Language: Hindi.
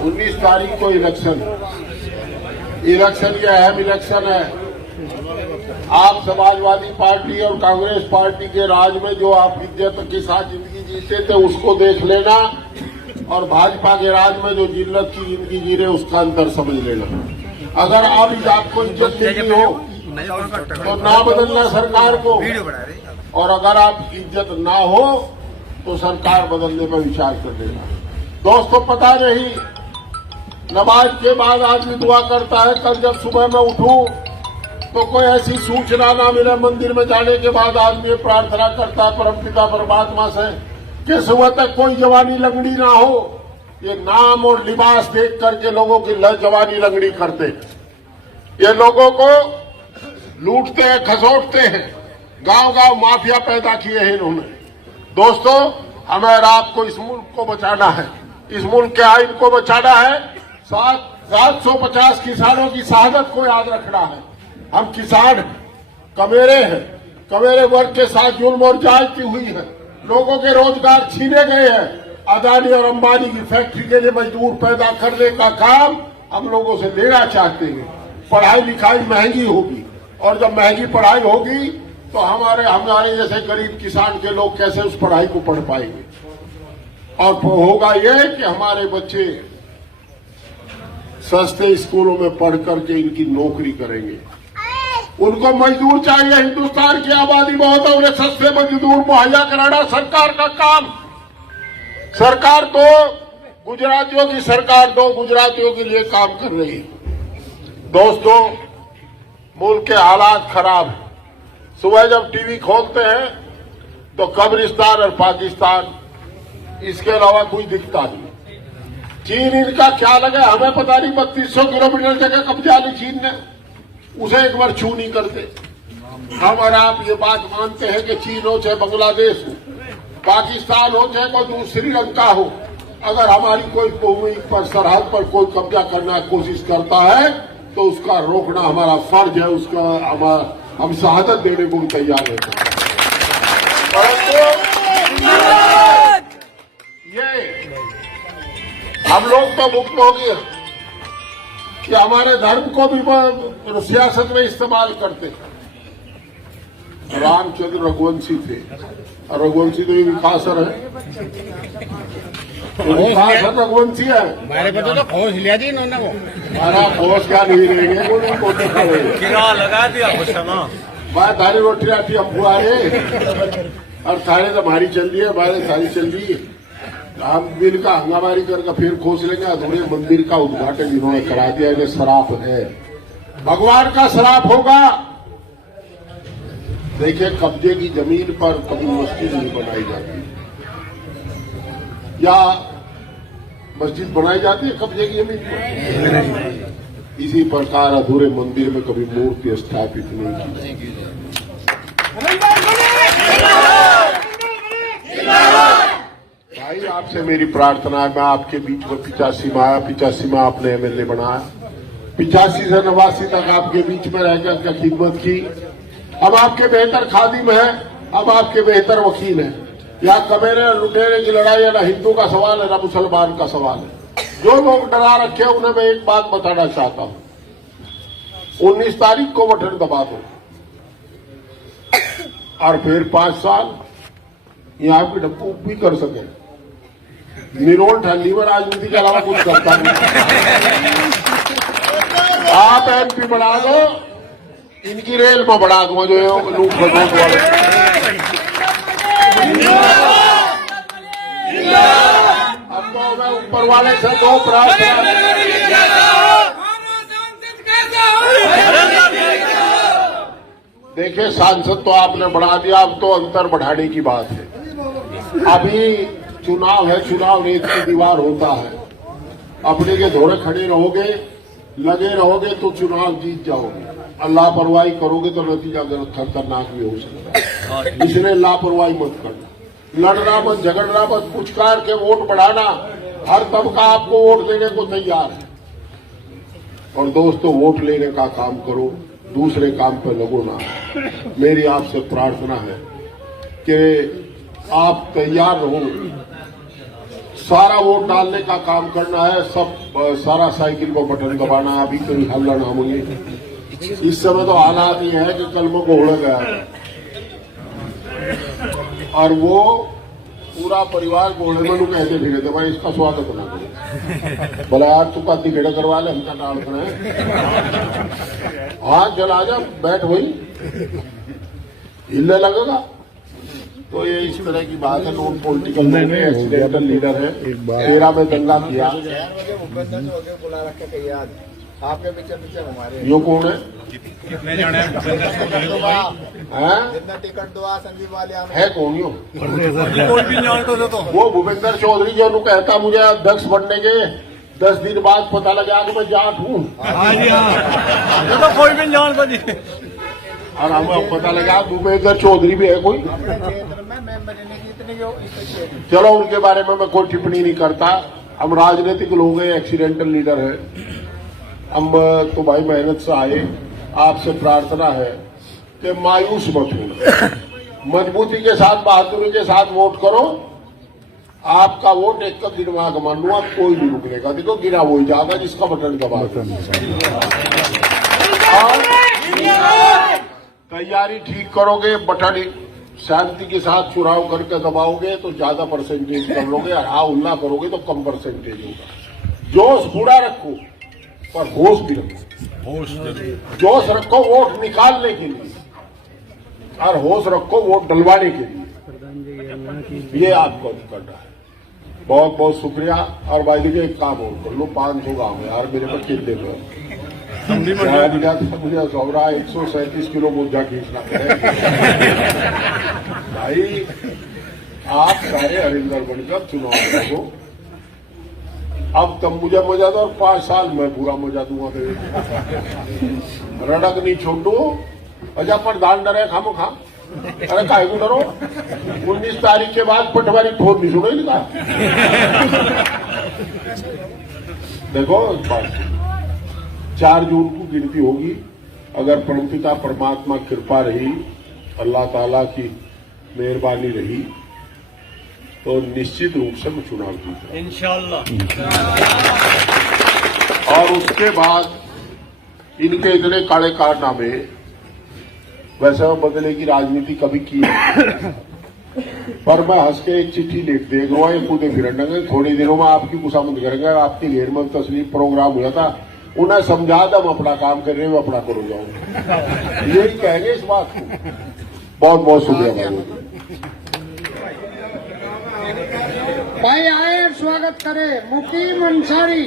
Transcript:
19 तारीख को इलेक्शन ये अहम इलेक्शन है। आप समाजवादी पार्टी और कांग्रेस पार्टी के राज में जो आप इज्जत के साथ जिंदगी जीते थे उसको देख लेना, और भाजपा के राज में जो जिल्लत की जिंदगी जी रहे उसका अंतर समझ लेना। अगर आप आपको इज्जत देनी हो तो ना बदलना सरकार को, और अगर आप इज्जत ना हो तो सरकार बदलने पर विचार कर लेना। दोस्तों, पता नहीं नमाज के बाद आदमी दुआ करता है, कल जब सुबह में उठूं तो कोई ऐसी सूचना ना मिले मंदिर में जाने के बाद आदमी प्रार्थना करता है परमपिता परमात्मा से कि सुबह तक कोई जवानी लंगड़ी ना हो। ये नाम और लिबास देख करके लोगों की जवानी लंगड़ी करते, ये लोगों को लूटते हैं, खसोटते हैं, गांव गांव माफिया पैदा किए हैं इन्होंने। दोस्तों, हमें और आपको इस मुल्क को बचाना है, इस मुल्क के आइन को बचाना है। 750 किसानों की शहादत को याद रखना है। हम किसान कमेरे हैं, कमेरे वर्ग के साथ जुल्म और जायती हुई है, लोगों के रोजगार छीने गए हैं। अदानी और अंबानी की फैक्ट्री के लिए मजदूर पैदा करने का काम हम लोगों से लेना चाहते हैं। पढ़ाई लिखाई महंगी होगी, और जब महंगी पढ़ाई होगी तो हमारे जैसे गरीब किसान के लोग कैसे उस पढ़ाई को पढ़ पाएंगे। और होगा ये कि हमारे बच्चे सस्ते स्कूलों में पढ़ करके इनकी नौकरी करेंगे। उनको मजदूर चाहिए, हिंदुस्तान की आबादी बहुत है, उन्हें सस्ते मजदूर मुहैया कराना सरकार का काम। सरकार तो गुजरातियों की सरकार दो गुजरातियों के लिए काम कर रही है। दोस्तों, मुल्क के हालात खराब है। सुबह जब टीवी खोलते हैं तो कब्रिस्तान और पाकिस्तान, इसके अलावा कोई दिखता नहीं। चीन इनका क्या लगा हमें पता नहीं, 3200 किलोमीटर जगह कब्जा ली चीन ने, उसे एक बार छू नहीं करते। हम और आप ये बात मानते हैं कि चीन हो चाहे बांग्लादेश हो, पाकिस्तान हो चाहे कोई दूसरी श्रीलंका हो, अगर हमारी कोई भूमि पर सरहद पर कोई कब्जा करने की कोशिश करता है तो उसका रोकना हमारा फर्ज है, उसका हम शहादत देने को तैयार हैं। परंतु ये हम लोग तो मुक्त हो गए कि हमारे धर्म को भी सियासत में इस्तेमाल करते। रामचंद्र रघुवंशी थे, और रघुवंशी तो ये विकासर है, विकासर रघुवंशी है। हमारे बच्चों तो फौज लिया थी इन्होंने, वो हमारा फौज क्या नहीं रहेंगे, किरा लगा दिया मैं थारी रोटी आती हम बुआरे, और थारे तो हमारी चल रही है, हमारे सारी चल रही है। हम दिन का हंगामारी करके फिर खोज लेंगे। अधूरे मंदिर का उद्घाटन इन्होंने करा दिया, इन्हें श्राप है, भगवान का श्राप होगा। देखिए, कब्जे की जमीन पर कभी मस्जिद नहीं बनाई जाती, या मस्जिद बनाई जाती है कब्जे की जमीन पर। इसी प्रकार अधूरे मंदिर में कभी मूर्ति स्थापित नहीं की। भाई, आपसे मेरी प्रार्थना है, मैं आपके बीच में 85 में आया, 85 में आपने एमएलए बनाया, 85 से 89 तक आपके बीच में रहकर का खिदमत की। अब आपके बेहतर खादिम है, अब आपके बेहतर वकील है। या कमेरे लुटेरे की लड़ाई है, ना हिंदू का सवाल है ना मुसलमान का सवाल है। जो लोग डरा रखे उन्हें मैं एक बात बताना चाहता हूं, 19 तारीख को बटन दबा दो, और फिर 5 साल यहाँ की डप्पू भी कर सके। निरोल लीवर राजनीति के अलावा कुछ करता नहीं। आप एमपी बढ़ा दो, इनकी रेल में बढ़ा दूंगा जो लूट खसोट वाले। अब तो मैं ऊपर वाले से दो प्रार्थना, देखिए सांसद तो आपने बढ़ा दिया, अब तो अंतर बढ़ाने की बात है। अभी चुनाव है, चुनाव रेत की दीवार होता है। अपने के धोरे खड़े रहोगे, लगे रहोगे तो चुनाव जीत जाओगे, और लापरवाही करोगे तो नतीजा खतरनाक भी हो सकता है। इसलिए लापरवाही मत करना, लड़ना मत, झगड़ना मत, पुचकार के वोट बढ़ाना। हर तबका आपको वोट देने को तैयार है। और दोस्तों, वोट लेने का काम करो, दूसरे काम पर लगो ना। मेरी आपसे प्रार्थना है कि आप तैयार रहो, सारा वोट डालने का काम करना है, सब सारा साइकिल को बटन दबाना, अभी कोई हल्ला ना मुझे। इस समय तो हालात ये है कि कलमों को उड़ गया है और वो पूरा परिवार घोड़े में कहते फिरे थे भाई इसका स्वागत ना करो, बोला यार तू का टिकट करवा ले, हमका डाल खड़ा है, हाँ चल आजा बैठ वही हिलने लगेगा। तो ये इस तरह की बात है। नॉन पॉलिटिकल एक्सीडेंटल लीडर है, 13 में दंगा किया। बुला रखे कहीं आज आपके पीछे पीछे हमारे यो कौन है? कितने जाने हैं? जितना टिकट दुआ संजीव वाले है कौन यो? कोई भी जान तो दे तो वो भूपेंद्र चौधरी जो कहता मुझे अध्यक्ष बनने के 10 दिन बाद पता लगा कि मैं जाट हूँ, हाँ जी हाँ, ये तो कोई भी जान तो जी। और हमें पता लगा भूपेंद्र चौधरी भी है कोई। क्षेत्र में मेंबर की इतनी चलो उनके बारे में मैं कोई टिप्पणी नहीं करता। हम राजनीतिक लोग हैं, एक्सीडेंटल लीडर है, हम तो भाई मेहनत से आए। आपसे प्रार्थना है कि मायूस मत होना, मजबूती के साथ बहादुरी के साथ वोट करो। आपका वोट एक का गिनवा का मान लूंगा, कोई नहीं रुकने का। देखो गिना वही जाएगा जिसका बटन दबा तैयारी ठीक करोगे, बटन शांति के साथ चुनाव करके दबाओगे तो ज्यादा परसेंटेज कर लोगे, और हाँ उल्ला करोगे तो कम परसेंटेज होगा। जोश पूरा रखो पर होश भी रखो। जोश रखो वोट निकालने के लिए और होश रखो वोट डलवाने के लिए। ये आपको करना है। बहुत बहुत शुक्रिया। और भाई जी एक काम और कर लो, 500 गाँव है यार मेरे पर कितने में मुझे सोबरा 137 किलो बोझा खींचना पड़ेगा। भाई आप सारे हरिंदर बनकर चुनाव लड़ो। अब तब मुझे मजा दो और 5 साल में पूरा मजा दूंगा। रड़क नहीं छोड़ो, अजा प्रधान डरे खामो खा। अरे काहे को डरो, 19 तारीख के बाद पटवारी ठोर नहीं सुनो इनका। देखो 4 जून को गिनती होगी। अगर परमपिता परमात्मा कृपा रही, अल्लाह ताला की मेहरबानी रही तो निश्चित रूप से मैं चुनाव जीतूंगा इंशाल्लाह। और उसके बाद इनके इतने काले कारनामे, वैसे वो बदले की राजनीति कभी की है। पर मैं हंस के एक चिट्ठी लिख देख रहा हूँ, कूदे फिरने थोड़ी दिनों में आपकी कुशामद करेंगे। आपके घेर में तस्लीम प्रोग्राम हुआ था, उन्हें समझा था हम अपना काम कर रहे हैं, अपना करो जाओ, यही कहेंगे इस बात को। बहुत बहुत शुक्रिया भाई आए स्वागत करे मुकीम अंसारी।